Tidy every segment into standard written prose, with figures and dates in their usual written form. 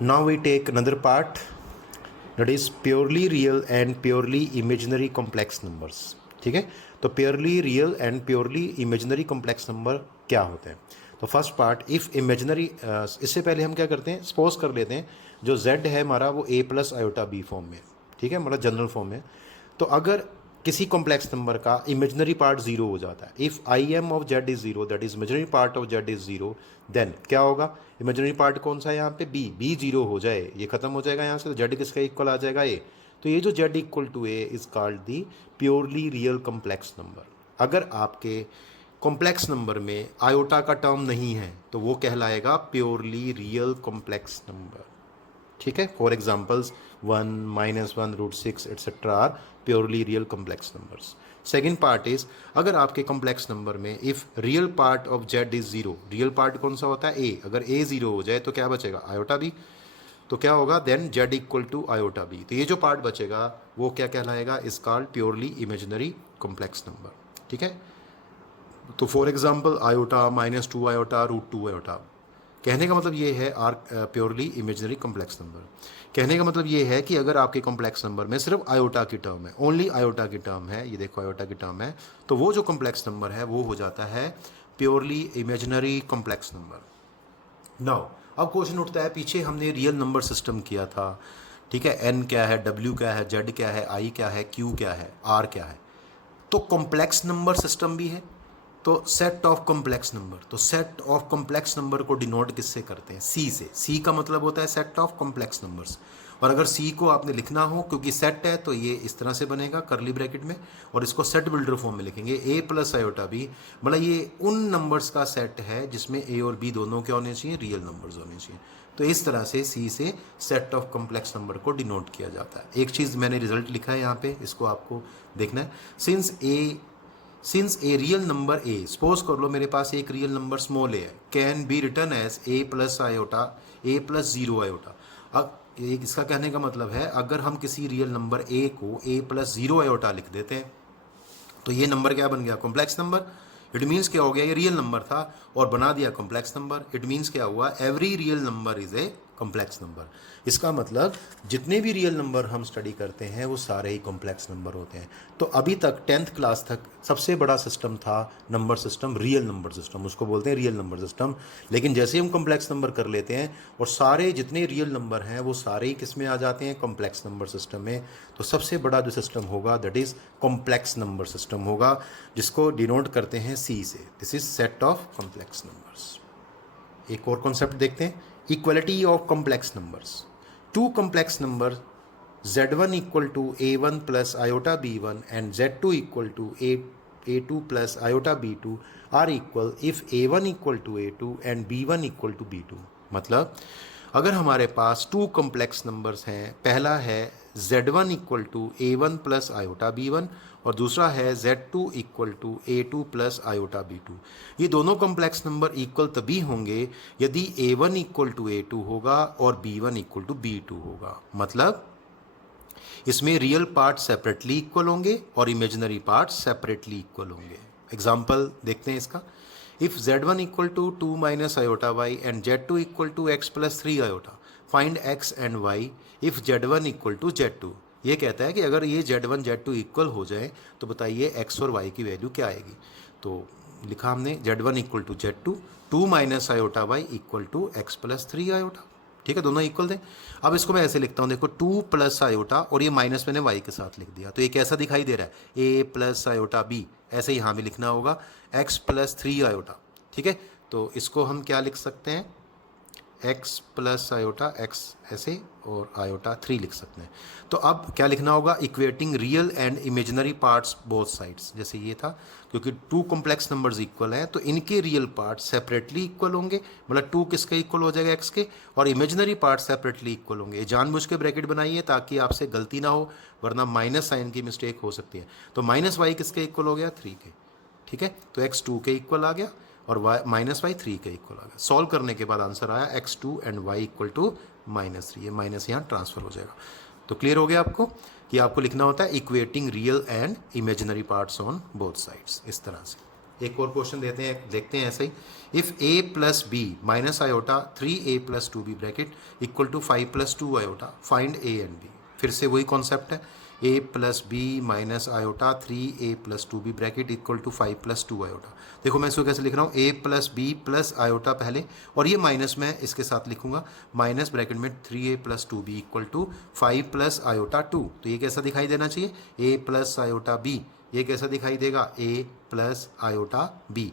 Now we take another part, that is purely real and purely imaginary complex numbers. ठीक है, तो purely real and purely imaginary complex number क्या होते हैं? तो फर्स्ट पार्ट, इफ़ इमेजिनरी, इससे पहले हम क्या करते हैं, सपोज कर लेते हैं जो z है हमारा वो a plus iota b form में, ठीक है, मतलब जनरल फॉर्म में। तो अगर किसी कॉम्प्लेक्स नंबर का इमेजिनरी पार्ट जीरो हो जाता है, if I M of z is zero, that is imaginary part of z is zero, then क्या होगा? इमेजिनरी पार्ट कौन सा है यहाँ पे? बी जीरो हो जाए, ये खत्म हो जाएगा यहाँ से, तो जेड किसका इक्वल आ जाएगा? ए। तो ये जो z equal to a is called the purely real complex number. अगर आपके कॉम्प्लेक्स नंबर में आयोटा का टर्म नहीं है तो वो कहलाएगा प्योरली रियल कॉम्प्लेक्स नंबर। ठीक है, for examples 1, -1, √6 etcetera are purely real complex numbers. Second part is, अगर आपके कॉम्प्लेक्स नंबर में if real part of z is zero, real part कौन सा होता है? ए। अगर ए जीरो हो जाए तो क्या बचेगा? Iota b. तो क्या होगा? Then z equal to iota b. तो ये जो पार्ट बचेगा वो क्या कहलाएगा? Is called purely imaginary complex number. ठीक है, तो for example iota, -2 iota, √2 iota. कहने का मतलब ये है are purely imaginary complex number. कहने का मतलब ये है कि अगर आपके कॉम्प्लेक्स नंबर में सिर्फ आयोटा की टर्म है, ओनली आयोटा की टर्म है, ये देखो आयोटा की टर्म है, तो वो जो कॉम्प्लेक्स नंबर है वो हो जाता है purely imaginary complex number. Now अब क्वेश्चन उठता है, पीछे हमने रियल नंबर सिस्टम किया था, ठीक है, एन क्या है, डब्ल्यू क्या है, जेड क्या है, आई क्या है, क्यू क्या है, आर क्या है, तो कॉम्प्लेक्स नंबर सिस्टम भी है। तो सेट ऑफ कॉम्प्लेक्स नंबर, तो सेट ऑफ कॉम्प्लेक्स नंबर को डिनोट किससे करते हैं? सी से। सी का मतलब होता है सेट ऑफ कॉम्प्लेक्स नंबर्स। और अगर सी को आपने लिखना हो, क्योंकि सेट है तो ये इस तरह से बनेगा करली ब्रैकेट में, और इसको सेट बिल्डर फॉर्म में लिखेंगे ए प्लस आयोटा बी, मतलब ये उन नंबर्स का सेट है जिसमें ए और बी दोनों क्या होने चाहिए? रियल नंबर्स होने चाहिए। तो इस तरह से सी से सेट ऑफ कॉम्प्लेक्स नंबर को डिनोट किया जाता है। एक चीज़ मैंने रिजल्ट लिखा है यहाँ पे, इसको आपको देखना है। Since a real number A, suppose कर लो मेरे पास एक रियल नंबर स्मॉल ए है, can be written as a plus iota, a plus zero iota. अब इसका कहने का मतलब है, अगर हम किसी रियल नंबर ए को ए प्लस जीरो आयोटा लिख देते हैं तो ये नंबर क्या बन गया? Complex number. इट मीन्स क्या हो गया? ये रियल नंबर था और बना दिया कॉम्प्लेक्स नंबर। इट मीन्स क्या हुआ? Every real number is a complex number. इसका मतलब जितने भी रियल नंबर हम स्टडी करते हैं वो सारे ही कॉम्प्लेक्स नंबर होते हैं। तो अभी तक 10th क्लास तक सबसे बड़ा सिस्टम था number system, real number system, उसको बोलते हैं रियल नंबर सिस्टम। लेकिन जैसे हम कॉम्प्लेक्स नंबर कर लेते हैं और सारे जितने रियल नंबर हैं वो सारे ही किस में आ जाते हैं? कॉम्प्लेक्स नंबर सिस्टम में। तो सबसे बड़ा जो सिस्टम होगा that is complex number system होगा, जिसको डिनोट करते हैं सी से। This is set of complex numbers. एक और कॉन्सेप्ट देखते हैं, equality of complex numbers. Two complex number z1 equal to a1 plus iota b1 and z2 equal to a2 plus iota b2 are equal if a1 equal to a2 and b1 equal to b2। मतलब अगर हमारे पास to complex numbers हैं, पहला है z1 equal to a1 plus iota b1 और दूसरा है z2 equal to a2 plus iota b2। ये दोनों कॉम्प्लेक्स नंबर इक्वल तभी होंगे यदि a1 इक्वल टू a2 होगा और b1 इक्वल टू b2 होगा। मतलब इसमें रियल पार्ट सेपरेटली इक्वल होंगे और इमेजिनरी पार्ट सेपरेटली इक्वल होंगे। एग्जाम्पल देखते हैं इसका। If z1 equal to 2 minus iota y and z2 equal to x plus 3 iota, find x and y if z1 equal to z2। ये कहता है कि अगर ये z1 z2 इक्वल हो जाए तो बताइए x और y की वैल्यू क्या आएगी। तो लिखा हमने z1 equal to z2, 2 minus iota y equal to x plus 3 iota. ठीक है, दोनों इक्वल थे। अब इसको मैं ऐसे लिखता हूँ, देखो 2 प्लस आयोटा और ये माइनस मैंने y के साथ लिख दिया, तो ये कैसा दिखाई दे रहा है? a plus iota b। ऐसे ही यहाँ भी लिखना होगा x प्लस 3 आयोटा। ठीक है, तो इसको हम क्या लिख सकते हैं? x प्लस आयोटा x ऐसे और आयोटा 3 लिख सकते हैं। तो अब क्या लिखना होगा? Equating real and imaginary parts both sides. जैसे ये था, क्योंकि टू कॉम्प्लेक्स नंबर्स इक्वल हैं तो इनके रियल पार्ट सेपरेटली इक्वल होंगे, मतलब 2 किसके इक्वल हो जाएगा? x के, और इमेजिनरी पार्ट सेपरेटली इक्वल होंगे। ये जानबूझ के ब्रैकेट बनाइए ताकि आपसे गलती ना हो, वरना माइनस साइन की मिस्टेक हो सकती है। तो माइनस वाई किसके इक्वल हो गया? 3 के। ठीक है, तो x 2 के इक्वल आ गया और माइनस वाई 3 के इक्वल आ गया। सॉल्व करने के बाद आंसर आया x2 and y equal to -3। ये माइनस यहाँ ट्रांसफर हो जाएगा। तो क्लियर हो गया आपको कि आपको लिखना होता है equating real and imaginary parts on both sides, इस तरह से। एक और क्वेश्चन देते हैं, देखते हैं ऐसे ही। If a plus b minus iota 3a plus 2b bracket equal to 5 plus 2 iota, find a and b। फिर से वही कॉन्सेप्ट है, a plus b minus iota 3a plus 2b bracket equal to 5 plus 2 iota. देखो मैं इसको कैसे लिख रहा हूँ, a plus b plus iota पहले, और ये माइनस मैं इसके साथ लिखूंगा, माइनस ब्रैकेट में 3a plus 2b equal to 5 plus iota 2। तो ये कैसा दिखाई देना चाहिए, a प्लस आयोटा b। ये कैसा दिखाई देगा, a प्लस आयोटा b।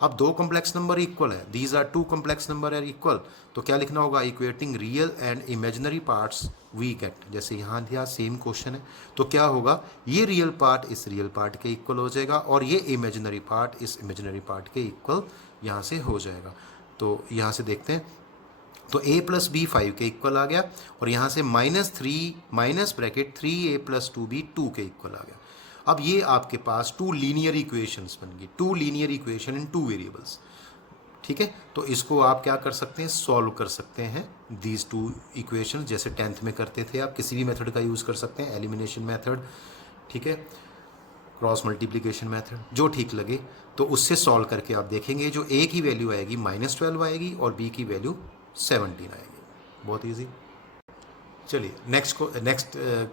अब दो कॉम्प्लेक्स नंबर इक्वल है, these are two complex number are equal, तो क्या लिखना होगा, equating real and imaginary parts we get. जैसे यहाँ दिया सेम क्वेश्चन है, तो क्या होगा, ये रियल पार्ट इस रियल पार्ट के इक्वल हो जाएगा और ये इमेजिनरी पार्ट इस इमेजिनरी पार्ट के इक्वल यहाँ से हो जाएगा। तो यहाँ से देखते हैं, तो a प्लस बी 5 के इक्वल आ गया, और यहाँ से -3 minus bracket 3a plus 2b 2 के इक्वल आ गया। अब ये आपके पास टू लीनियर इक्वेशंस बन गई, two linear equation in two variables. ठीक है, तो इसको आप क्या कर सकते हैं, सॉल्व कर सकते हैं दीज टू इक्वेशन, जैसे 10th में करते थे। आप किसी भी मेथड का यूज़ कर सकते हैं, एलिमिनेशन मेथड, ठीक है, क्रॉस मल्टीप्लिकेशन मेथड, जो ठीक लगे। तो उससे सॉल्व करके आप देखेंगे, जो a की वैल्यू आएगी -12 आएगी और b की वैल्यू 17 आएगी। बहुत ईजी। चलिए नेक्स्ट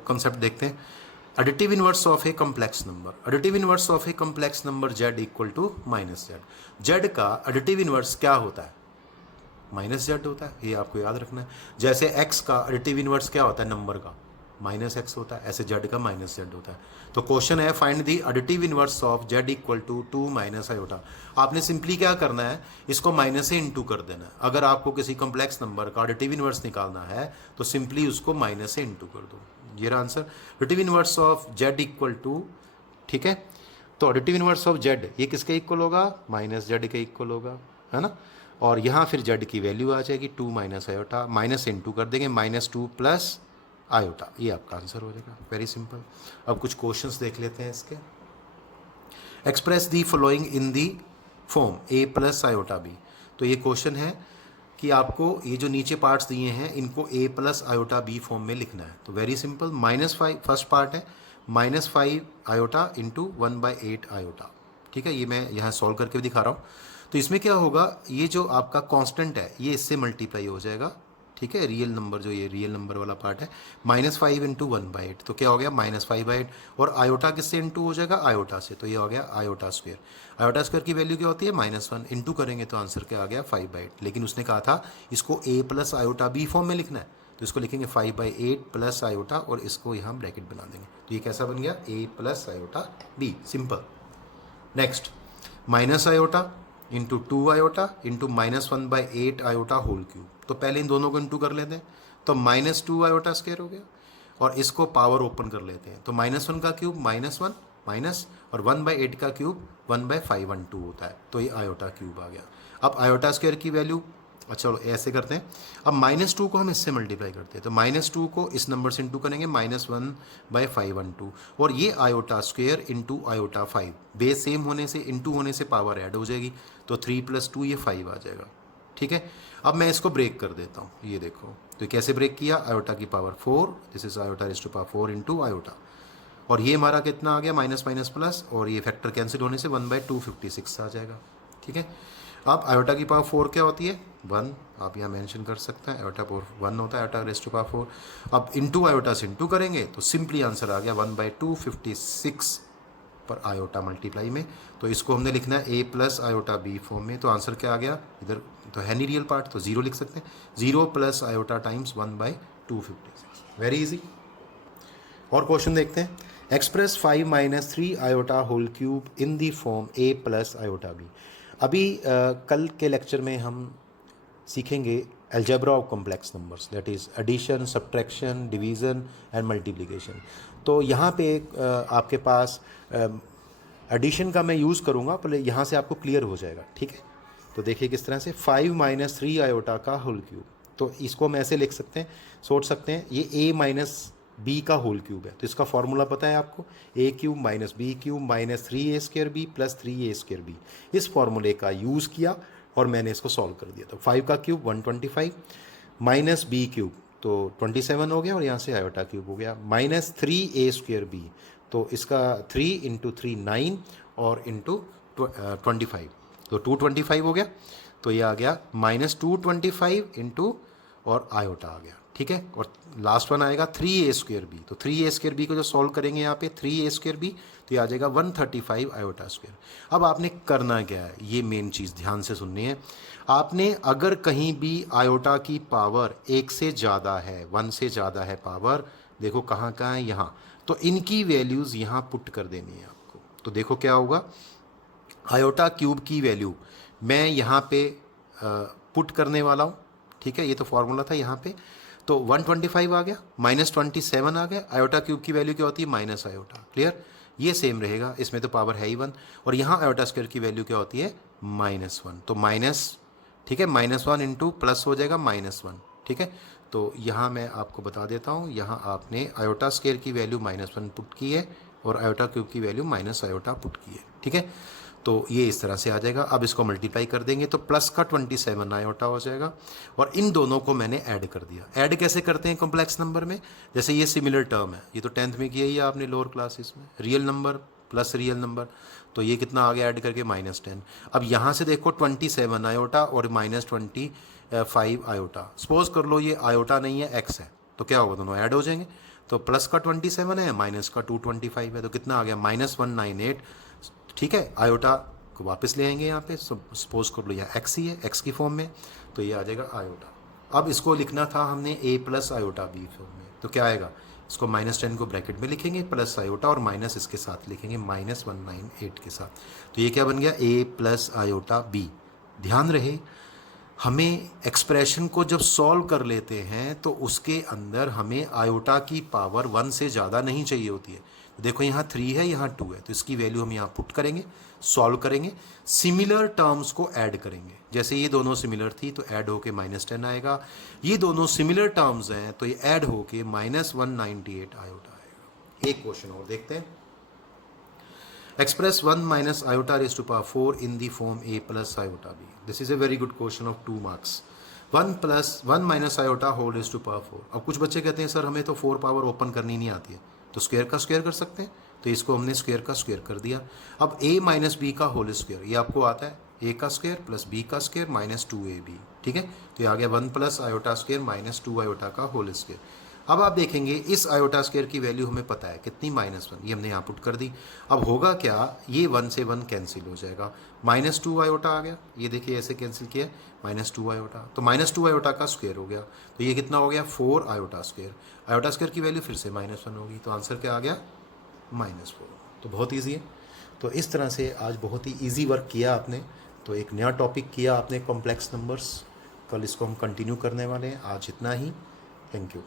कॉन्सेप्ट देखते हैं, additive inverse of a complex number. Additive inverse of a complex number z equal to -z। z का एडिटिव इनवर्स क्या होता है, -z होता है, ये आपको याद रखना है। जैसे x का एडिटिव इनवर्स क्या होता है, नंबर का -x होता है, ऐसे z का -z होता है। तो क्वेश्चन है, find the additive inverse of z equal to 2 minus iota. आपने सिंपली क्या करना है, इसको माइनस से इंटू कर देना है। अगर आपको किसी कॉम्प्लेक्स नंबर का एडिटिव इनवर्स निकालना है तो सिंपली उसको माइनस से इंटू कर दो, ये रहा answer. Additive inverse of z equal to, ठीक है, तो एडिटिव इनवर्स ऑफ z ये किसके इक्वल होगा, -z के इक्वल होगा, है ना। और यहाँ फिर z की वैल्यू आ जाएगी 2 माइनस आयोटा, माइनस इंटू कर देंगे, -2 प्लस आयोटा, ये आपका आंसर हो जाएगा। Very simple. अब कुछ क्वेश्चंस देख लेते हैं इसके। Express the following in the form a plus iota b। तो ये क्वेश्चन है कि आपको ये जो नीचे पार्ट्स दिए हैं इनको a plus iota b form में लिखना है। तो वेरी सिंपल, -5 फर्स्ट पार्ट है, -5 आयोटा इंटू 1/8 आयोटा। ठीक है, ये मैं यहाँ सॉल्व करके भी दिखा रहा हूँ। तो इसमें क्या होगा, ये जो आपका कांस्टेंट है ये इससे मल्टीप्लाई हो जाएगा, ठीक है, रियल नंबर, जो ये रियल नंबर वाला पार्ट है, -5 इंटू 1/8, तो क्या हो गया, -5/8। और आयोटा किससे इंटू हो जाएगा, आयोटा से, तो ये हो गया आयोटा स्क्वायर। आयोटा स्क्वायर की वैल्यू क्या होती है, -1, इंटू करेंगे तो आंसर क्या आ गया, 5/8। लेकिन उसने कहा था इसको a plus iota b form में लिखना है, तो इसको लिखेंगे 5/8 प्लस आयोटा, और इसको यहाँ ब्रैकेट बना देंगे। तो ये कैसा बन गया, a plus iota b, simple. Next, minus iota into 2 iota into -1/8 iota whole cube. तो पहले इन दोनों को इंटू कर लेते हैं, तो -2 आयोटा स्क्वायर हो गया, और इसको पावर ओपन कर लेते हैं, तो -1 का क्यूब -1 माइनस, और 1/8 का क्यूब 1/512 होता है, तो ये आयोटा क्यूब आ गया। अब आयोटा स्क्वायर की वैल्यू, अच्छा चलो ऐसे करते हैं, अब -2 को हम इससे मल्टीप्लाई करते हैं, तो -2 को इस नंबर से इंटू करेंगे, -1/512, और ये iota square into iota 5, base same होने से, इंटू होने से पावर ऐड हो जाएगी, तो 3 + 2 ये 5 आ जाएगा। ठीक है, अब मैं इसको ब्रेक कर देता हूँ, ये देखो, तो कैसे ब्रेक किया, आयोटा की power 4, this is iota raise to power 4 into iota, और ये हमारा कितना आ गया, माइनस माइनस प्लस, और ये फैक्टर कैंसिल होने से 1/256 आ जाएगा। ठीक है, अब आयोटा की पावर 4 क्या होती है, 1, आप यहाँ मेंशन कर सकते हैं, आयोटा पावर 1 होता है, आयोटा रेज़ टू पावर 4। अब इंटू आयोटा से इंटू करेंगे तो सिंपली आंसर आ गया 1/256 पर आयोटा मल्टीप्लाई में। तो इसको हमने लिखना है a plus iota b form में, तो आंसर क्या आ गया, इधर तो है नहीं रियल पार्ट, तो 0 लिख सकते हैं, 0 plus iota times 1/256। Very easy. और क्वेश्चन देखते हैं, express 5 - 3 iota whole cube in the form a plus iota b। अभी कल के लेक्चर में हम सीखेंगे algebra of complex numbers, that is addition, subtraction, division and multiplication. तो यहाँ पे आपके पास एडिशन का मैं यूज़ करूँगा, पहले यहाँ से आपको क्लियर हो जाएगा। ठीक है, तो देखिए किस तरह से, 5 - 3 आयोटा का होल क्यूब, तो इसको हम ऐसे लिख सकते हैं, सोच सकते हैं, ये a - b का होल क्यूब है, तो इसका फॉर्मूला पता है आपको, a³ - b³ - 3a² plus 3a²b। इस फॉर्मूले का यूज़ किया और मैंने इसको सॉल्व कर दिया। तो 5 का क्यूब 125 माइनस b³ तो 27 हो गया, और यहाँ से आयोटा क्यूब हो गया, -3a²b, तो इसका 3 × 3 9 और इंटू 25, तो 225 हो गया, तो ये आ गया -225 इंटू और आयोटा आ गया, ठीक है। और लास्ट वन आएगा 3a²b, तो 3a²b को जो सॉल्व करेंगे यहाँ पे 3a²b, तो ये आ जाएगा 135 आयोटा स्क्वायर। अब आपने करना क्या है, ये मेन चीज़ ध्यान से सुननी है। आपने अगर कहीं भी आयोटा की पावर 1 से ज़्यादा है, 1 से ज़्यादा है पावर, देखो कहाँ कहाँ है, यहाँ, तो इनकी वैल्यूज़ यहाँ पुट कर देनी है आपको। तो देखो क्या होगा, आयोटा क्यूब की वैल्यू मैं यहाँ पे पुट करने वाला हूँ, ठीक है। ये तो फॉर्मूला था यहाँ पे, तो 125 आ गया, -27 आ गया, आयोटा क्यूब की वैल्यू क्या होती है, माइनस आयोटा, क्लियर। ये सेम रहेगा, इसमें तो पावर है ही 1, और यहाँ आयोटा स्क्वायर की वैल्यू क्या होती है, -1, तो माइनस, ठीक है, -1 इंटू प्लस हो जाएगा -1, ठीक है। तो यहाँ मैं आपको बता देता हूँ, यहाँ आपने आयोटा स्क्वायर की वैल्यू -1 पुट की है और आयोटा क्यूब की वैल्यू माइनस आयोटा पुट की है, ठीक है। तो ये इस तरह से आ जाएगा। अब इसको मल्टीप्लाई कर देंगे तो प्लस का 27 आयोटा हो जाएगा, और इन दोनों को मैंने ऐड कर दिया। ऐड कैसे करते हैं कॉम्प्लेक्स नंबर में, जैसे ये सिमिलर टर्म है, ये तो 10th में किया ही है आपने लोअर क्लासेस में, real number plus real number, तो ये कितना आ गया ऐड करके -10। अब यहाँ से देखो 27 आयोटा और -25 आयोटा, सपोज कर लो ये आयोटा नहीं है एक्स है, तो क्या होगा, दोनों ऐड हो जाएंगे। तो प्लस का 27 है, माइनस का 225 है, तो कितना आ गया -198, ठीक है। आयोटा को वापस ले आएंगे यहाँ पे, सपोज कर लो यह एक्स ही है, एक्स की फॉर्म में, तो ये आ जाएगा आयोटा। अब इसको लिखना था हमने a plus iota b form में, तो क्या आएगा, इसको -10 को ब्रैकेट में लिखेंगे, प्लस आयोटा और माइनस इसके साथ लिखेंगे -198 के साथ, तो ये क्या बन गया, a प्लस आयोटा b। ध्यान रहे, हमें एक्सप्रेशन को जब सॉल्व कर लेते हैं तो उसके अंदर हमें आयोटा की पावर 1 से ज़्यादा नहीं चाहिए होती है। देखो यहाँ 3 है, यहाँ 2 है, तो इसकी वैल्यू हम यहाँ पुट करेंगे, सॉल्व करेंगे, सिमिलर टर्म्स को ऐड करेंगे। जैसे ये दोनों सिमिलर थी तो ऐड होके -10 आएगा, ये दोनों सिमिलर टर्म्स हैं तो ये ऐड होके -198 आयोटा आएगा। एक क्वेश्चन और देखते हैं, express 1 minus iota raised to power 4 in the form a plus iota b. This is a very good question of 2 marks. 1 minus iota whole raised to power 4. अब कुछ बच्चे कहते हैं सर हमें तो 4 पावर ओपन करनी नहीं आती है, तो स्क्वायर का स्क्वायर कर सकते हैं, तो इसको हमने स्क्वायर का स्क्वायर कर दिया। अब a माइनस बी का होल स्क्वायर, ये आपको आता है, a का स्क्वायर प्लस b का स्क्वायर -2ab, ठीक है। तो ये आ गया 1 प्लस आयोटा स्क्वायर -2 आयोटा का होल स्क्वायर। अब आप देखेंगे इस आयोटा स्क्वायर की वैल्यू हमें पता है कितनी, -1, ये हमने यहाँ पुट कर दी। अब होगा क्या, ये 1 से 1 कैंसिल हो जाएगा, -2 आयोटा आ गया, ये देखिए ऐसे कैंसिल किया, -2 आयोटा, तो -2 आयोटा का स्क्वायर हो गया, तो ये कितना हो गया, 4 आयोटा स्क्वायर। आयोटा स्क्वायर की वैल्यू फिर से -1 होगी, तो आंसर क्या आ गया, -4। तो बहुत ईजी है। तो इस तरह से आज बहुत ही ईजी वर्क किया आपने, तो एक नया टॉपिक किया आपने कॉम्प्लेक्स नंबर्स, कल इसको हम कंटिन्यू करने वाले हैं। आज इतना ही, थैंक यू।